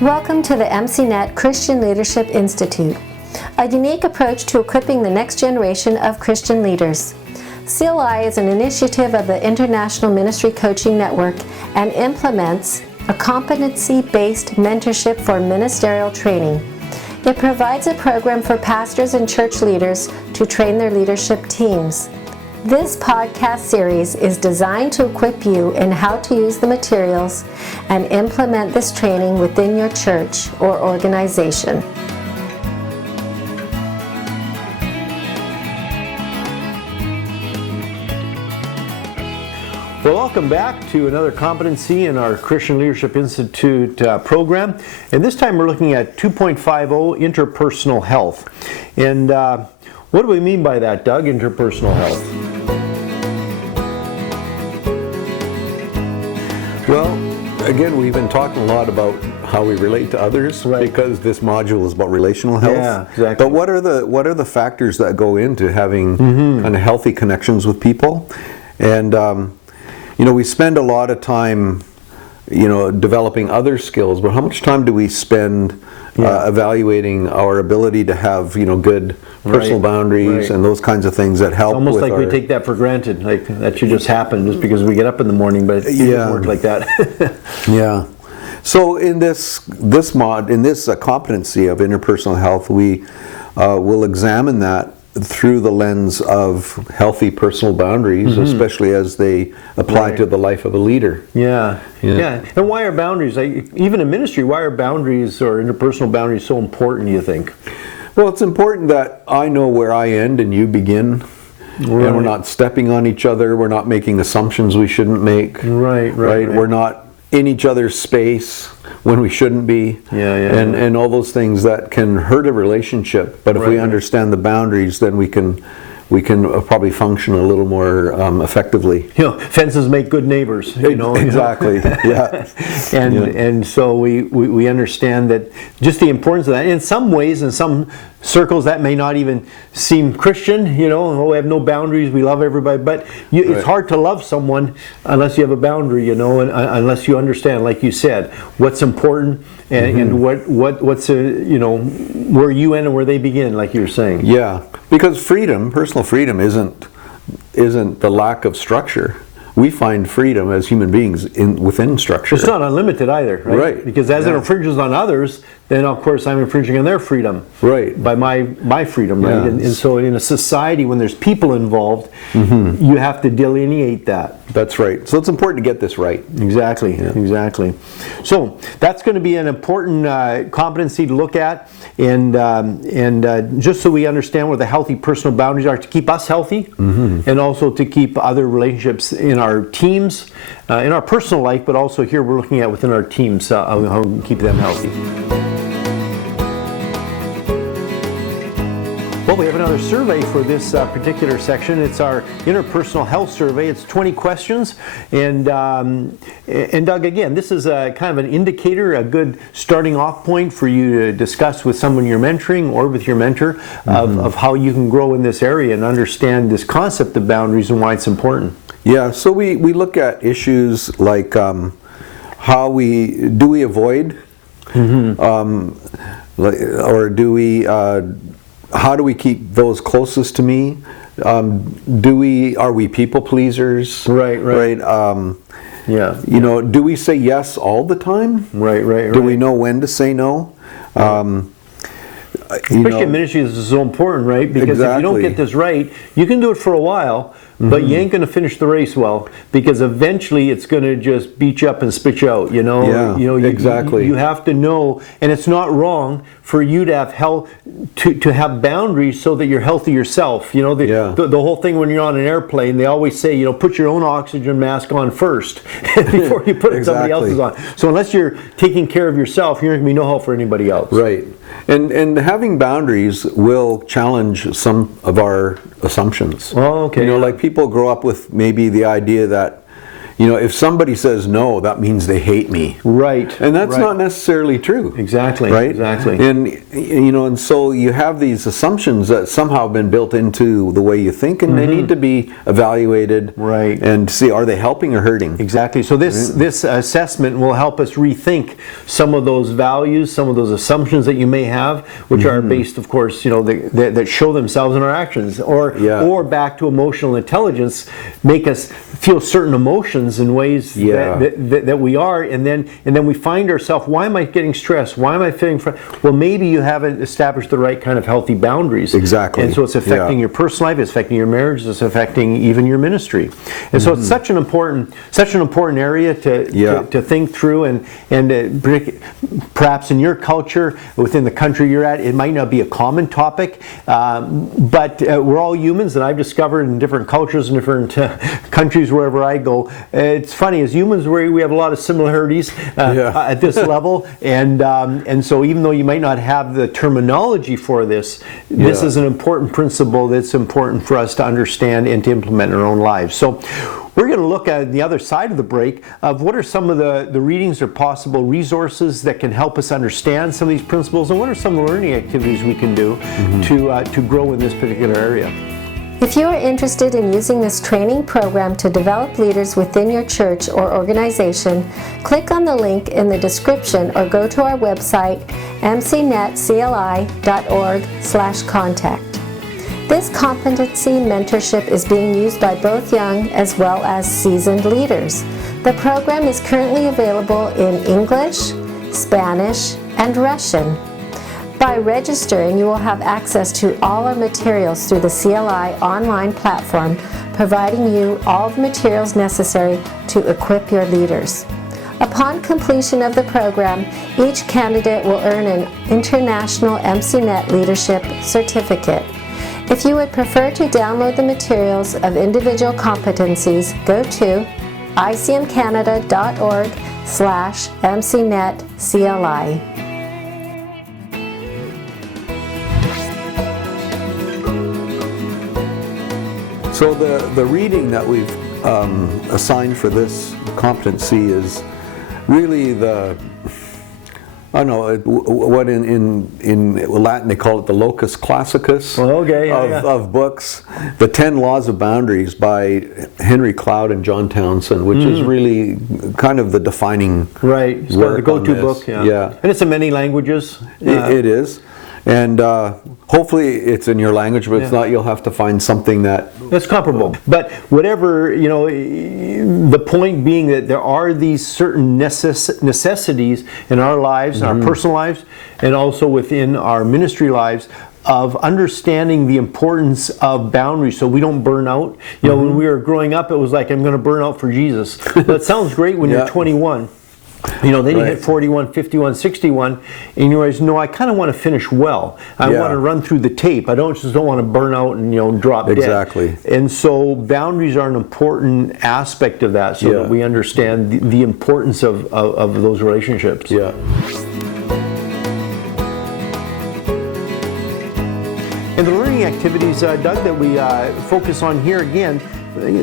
Welcome to the MCNet Christian Leadership Institute, a unique approach to equipping the next generation of Christian leaders. CLI is an initiative of the International Ministry Coaching Network and implements a competency-based mentorship for ministerial training. It provides a program for pastors and church leaders to train their leadership teams. This podcast series is designed to equip you in how to use the materials and implement this training within your church or organization. Well, welcome back to another competency in our Christian Leadership Institute program. And this time we're looking at 2.50 interpersonal health. And what do we mean by that, Doug, interpersonal health? Well, again, we've been talking a lot about how we relate to others, right, because this module is about relational health. Yeah, exactly. But what are the factors that go into having kind of healthy connections with people? And we spend a lot of time, developing other skills. But how much time do we spend evaluating our ability to have, good personal boundaries and those kinds of things that help? Almost like we take that for granted, like that should just happen just because we get up in the morning, but it doesn't work like that. Yeah. So in this competency of interpersonal health, we will examine that through the lens of healthy personal boundaries, especially as they apply to the life of a leader. Yeah. And why are boundaries, even in ministry, why are boundaries or interpersonal boundaries so important, do you think? Well, it's important that I know where I end and you begin. Right. And we're not stepping on each other. We're not making assumptions we shouldn't make. Right. We're not in each other's space when we shouldn't be. And all those things that can hurt a relationship. But if we understand the boundaries, then we can probably function a little more effectively. Fences make good neighbors. Exactly. Yeah. And so we understand that just the importance of that. In some ways, in some circles, that may not even seem Christian. We have no boundaries. We love everybody, but it's hard to love someone unless you have a boundary. And unless you understand, like you said, what's important and what's where you end and where they begin, like you were saying. Yeah, because personal freedom isn't the lack of structure. We find freedom as human beings within structure. It's not unlimited either, right? Right. Because as it infringes on others, then of course I'm infringing on their freedom. Right. By my freedom, right? And so in a society, when there's people involved, you have to delineate that. That's right. So it's important to get this right. Exactly. So that's going to be an important competency to look at, and just so we understand what the healthy personal boundaries are to keep us healthy, and also to keep other relationships in our teams, in our personal life, but also here we're looking at within our teams, how we keep them healthy. Well, we have another survey for this particular section. It's our interpersonal health survey. It's 20 questions. And Doug, again, this is a kind of an indicator, a good starting off point for you to discuss with someone you're mentoring or with your mentor of how you can grow in this area and understand this concept of boundaries and why it's important. Yeah, so we look at issues like how do we avoid, or do we... how do we keep those closest to me? Are we people pleasers? Right. Do we say yes all the time? Right. Do we know when to say no? Especially in ministry, this is so important, right? Because if you don't get this right, you can do it for a while, but you ain't going to finish the race well, because eventually it's going to just beat you up and spit you out. Exactly. You have to know, and it's not wrong for you to have to have boundaries so that you're healthy yourself. The whole thing when you're on an airplane, they always say, put your own oxygen mask on first before you put somebody else's on. So unless you're taking care of yourself, you're not going to be no help for anybody else. Right. And having boundaries will challenge some of our assumptions. Oh, okay. Like people grow up with maybe the idea that if somebody says no, that means they hate me. Right. And that's not necessarily true. Exactly. Right? Exactly. And so you have these assumptions that somehow have been built into the way you think, and they need to be evaluated. Right. And see, are they helping or hurting? Exactly. So this assessment will help us rethink some of those values, some of those assumptions that you may have, which are based, of course, that show themselves in our actions, or back to emotional intelligence, make us feel certain emotions in ways that we are, and then we find ourselves, why am I getting stressed? Why am I feeling well, maybe you haven't established the right kind of healthy boundaries. Exactly. And so it's affecting your personal life, it's affecting your marriage, it's affecting even your ministry. And so it's such an important area to think through, and perhaps in your culture, within the country you're at, it might not be a common topic, but we're all humans, and I've discovered in different cultures and different countries wherever I go, it's funny, as humans we have a lot of similarities at this level, and so even though you might not have the terminology for this is an important principle that's important for us to understand and to implement in our own lives. So we're going to look at the other side of the break of what are some of the readings or possible resources that can help us understand some of these principles, and what are some of the learning activities we can do to grow in this particular area. If you are interested in using this training program to develop leaders within your church or organization, click on the link in the description or go to our website, mcnetcli.org/contact. This competency mentorship is being used by both young as well as seasoned leaders. The program is currently available in English, Spanish, and Russian. By registering, you will have access to all our materials through the CLI online platform, providing you all the materials necessary to equip your leaders. Upon completion of the program, each candidate will earn an International MCNet Leadership Certificate. If you would prefer to download the materials of individual competencies, go to icmcanada.org/MCNetCLI. So the reading that we've assigned for this competency is really what in Latin they call it the locus classicus of books, The 10 Laws of Boundaries by Henry Cloud and John Townsend, which is really kind of the defining it's kind of the go-to book. And it's in many languages. It is. And hopefully it's in your language, but if not, you'll have to find something that's comparable. But whatever, the point being that there are these certain necessities in our lives, in our personal lives, and also within our ministry lives, of understanding the importance of boundaries so we don't burn out. When we were growing up, it was like, I'm going to burn out for Jesus. That sounds great when you're 21. Then you hit 41, 51, 61, and you realize, no, I kind of want to finish well. I want to run through the tape. I don't want to burn out and drop dead. Exactly. And so boundaries are an important aspect of that, so that we understand the importance of those relationships. Yeah. And the learning activities, Doug, that we focus on here again,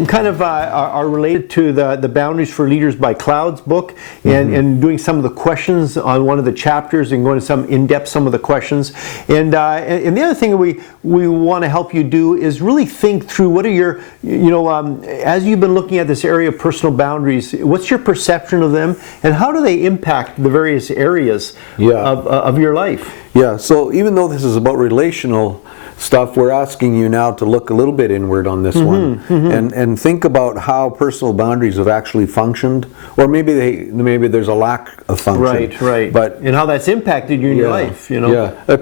kind of are related to the Boundaries for Leaders by Cloud's book, and doing some of the questions on one of the chapters and going to some in-depth some of the questions. And the other thing we want to help you do is really think through what are your, as you've been looking at this area of personal boundaries, what's your perception of them, and how do they impact the various areas of your life? Yeah, so even though this is about relational stuff, we're asking you now to look a little bit inward on this one, and think about how personal boundaries have actually functioned, or maybe there's a lack of function. Right. But and how that's impacted you in your life.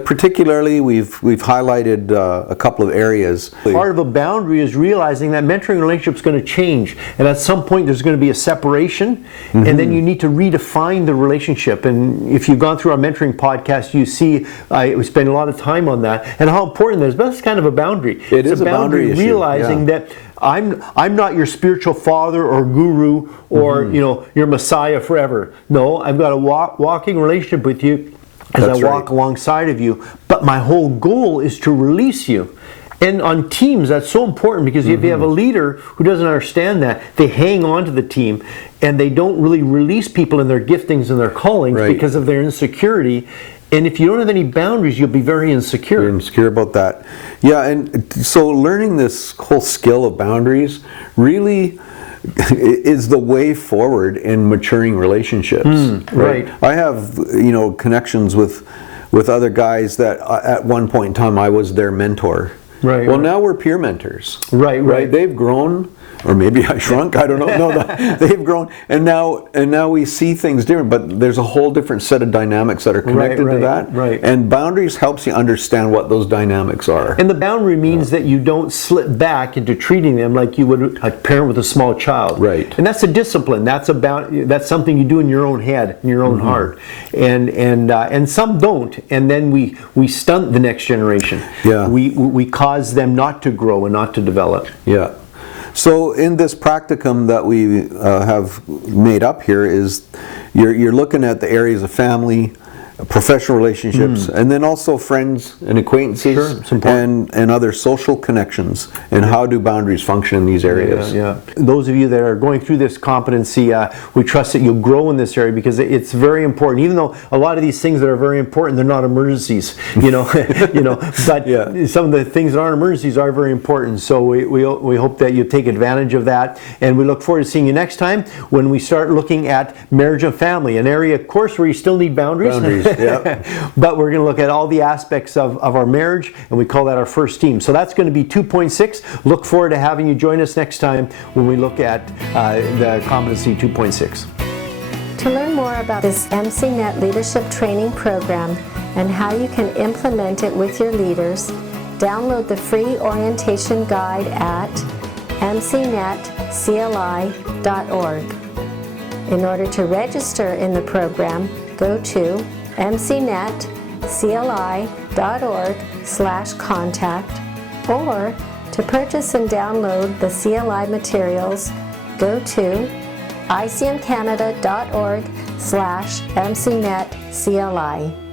Particularly, we've highlighted a couple of areas. Part of a boundary is realizing that mentoring relationship is going to change, and at some point there's going to be a separation, and then you need to redefine the relationship. And if you've gone through our mentoring podcast, you see we spend a lot of time on that and how important that is. But it's kind of a boundary. It's a boundary issue. Realizing that I'm not your spiritual father or guru or your Messiah forever. No, I've got a walking relationship with you as I walk alongside of you. But my whole goal is to release you. And on teams, that's so important, because if you have a leader who doesn't understand that, they hang on to the team and they don't really release people in their giftings and their callings because of their insecurity. And if you don't have any boundaries, you'll be very insecure. You're insecure about that. Yeah, and so learning this whole skill of boundaries really is the way forward in maturing relationships. Right. I have, connections with other guys that at one point in time I was their mentor. Right. Well, now we're peer mentors. Right. They've grown, or maybe I shrunk. I don't know. No, they've grown, and now we see things different. But there's a whole different set of dynamics that are connected to that. Right. And boundaries helps you understand what those dynamics are. And the boundary means that you don't slip back into treating them like you would a parent with a small child. Right. And that's a discipline. That's something you do in your own head, in your own heart. And some don't. And then we stunt the next generation. Yeah. We cause them not to grow and not to develop. Yeah. So in this practicum that we have made up here is you're looking at the areas of family, professional relationships, and then also friends and acquaintances, Sure, it's important. and other social connections, and how do boundaries function in these areas. Yeah. Those of you that are going through this competency, we trust that you'll grow in this area, because it's very important. Even though a lot of these things that are very important, they're not emergencies, but some of the things that aren't emergencies are very important. So we hope that you take advantage of that, and we look forward to seeing you next time when we start looking at marriage and family, an area, of course, where you still need boundaries. But we're going to look at all the aspects of our marriage, and we call that our first team. So that's going to be 2.6. Look forward to having you join us next time when we look at the competency 2.6. To learn more about this MCNet Leadership Training Program and how you can implement it with your leaders, download the free orientation guide at mcnetcli.org. In order to register in the program, go to mcnetcli.org/contact, or to purchase and download the CLI materials, go to icmcanada.org/mcnetcli.